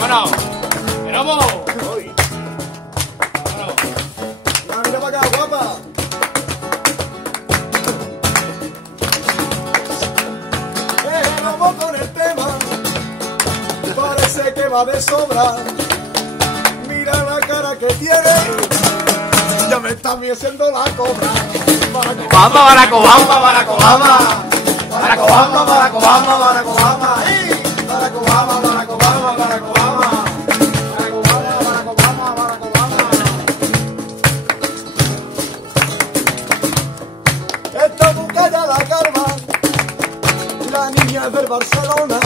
vámonos. ¡Vamos! Mira para acá, guapa. Vamos con el tema. Parece que va de sobra. Mira la cara que tiene. Ya me está viendo la cobra. Obama, Barack Obama, Barack Obama. Barack Obama, Barack Obama, Barack Obama. Barack Obama, Barack Obama, Barack Obama. Barack Obama, Barack Obama, Barack Obama. Esta mucaya la calma, la niña del Barcelona.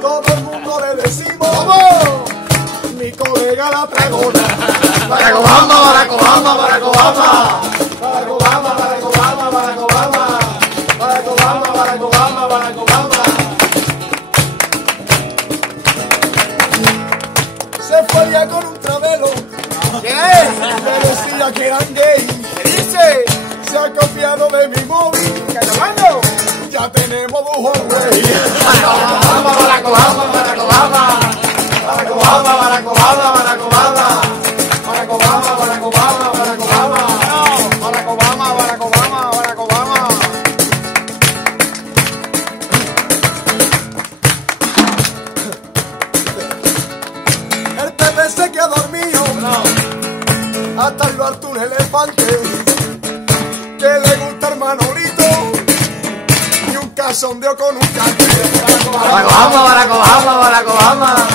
Todo el mundo le decimos, mi colega la pregona. Barack Obama, Barack Obama, Barack Obama. Barack Obama, Barack Obama, Barack Obama. Barack Obama, Barack Obama, Barack Obama. Se fue ya con un travelo. ¿Quién es? Me decía que eran gay. ¿Qué dice? Se ha copiado de mi móvil. ¿Qué está tomando? Ya tenemos dos Huawei. Barack Obama, Barack Obama. Barack Obama, Barack Obama, Barack Obama. Barack Obama, Barack Obama, Barack Obama. Barack Obama, Barack Obama, Barack Obama. El bebé se quedó dormido. Hasta el harto un elefante. Que le gusta el Manolito. Y un cachondeo con un cante. Barack Obama, Barack Obama, Barack Obama.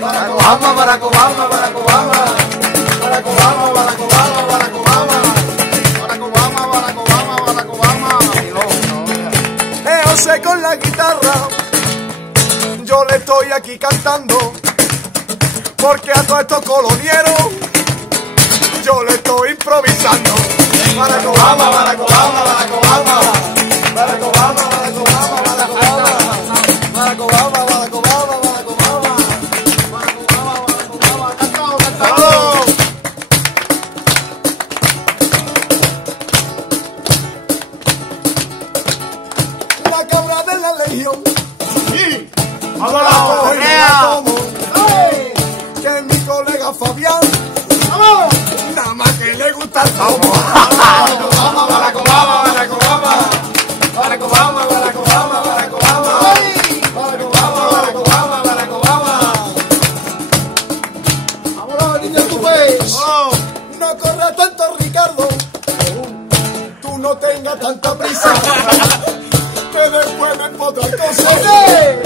Barack Obama, Barack Obama, Barack Obama. Barack Obama, Barack Obama, Barack Obama. Barack Obama, Barack Obama, Barack Obama. José con la guitarra. Yo le estoy aquí cantando. Porque a todos estos colonieros yo le estoy improvisando. Barack Obama, Barack Obama, Barack Obama. Barack Obama, Barack Obama, Barack Obama. Barack Obama, Barack Obama, Barack Obama. Barack Obama, Barack Obama. Cantado, cantado. La cabra de la legión. Sí. Vamos, ¡Vámonos, Correa! Que mi colega Fabián, nada más que le gusta el tomo. Barack Obama, Barack Obama, Barack Obama. Barack Obama, Barack Obama, Barack Obama. Barack Obama, Barack Obama, Barack Obama. Vámonos, niño, tu pez. No corras tanto, Ricardo. Tú no tengas tanta prisa. Que después me podrás conseguir.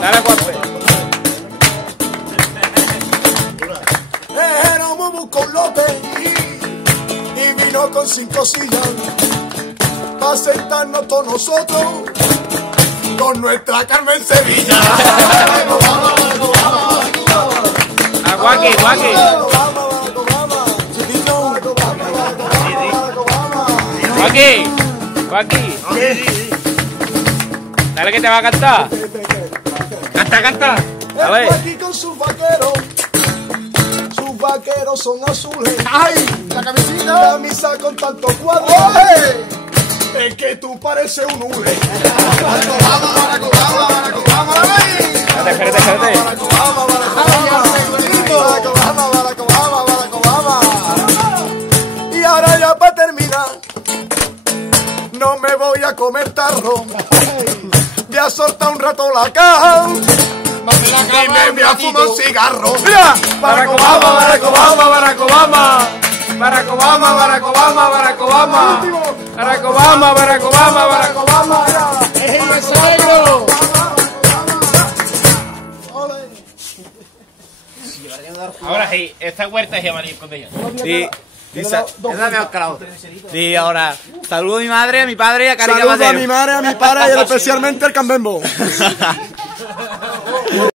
Dale, guapo. Jerónimo buscó un lote y vino con 5 sillas para sentarnos todos nosotros con nuestra Carmen Sevilla. Guaki, guaki. Guaki, guaki. Dale que te va a cantar. Canta, canta. A ver. Aquí con sus vaqueros son azules. ¡Ay! La camisita. La camisa con tantos cuadros. Es que tú pareces un hule. Espérate, espérate. Y ahora ya para terminar, no me voy a comer tarro. Voy a soltar un rato la caja y me voy a fumar un cigarro. Mira, Barack Obama, Barack Obama, Barack Obama. Barack Obama, Barack Obama, Barack Obama. Barack Obama, Barack Obama, Barack Obama. ¡Es negro! Ahora sí, esta huerta es llamaría con ella. Sí. Sí, ahora saludo a mi madre, a mi padre, a Carica saludo a Mateo. mi madre, a mi padre y especialmente al Cambembo.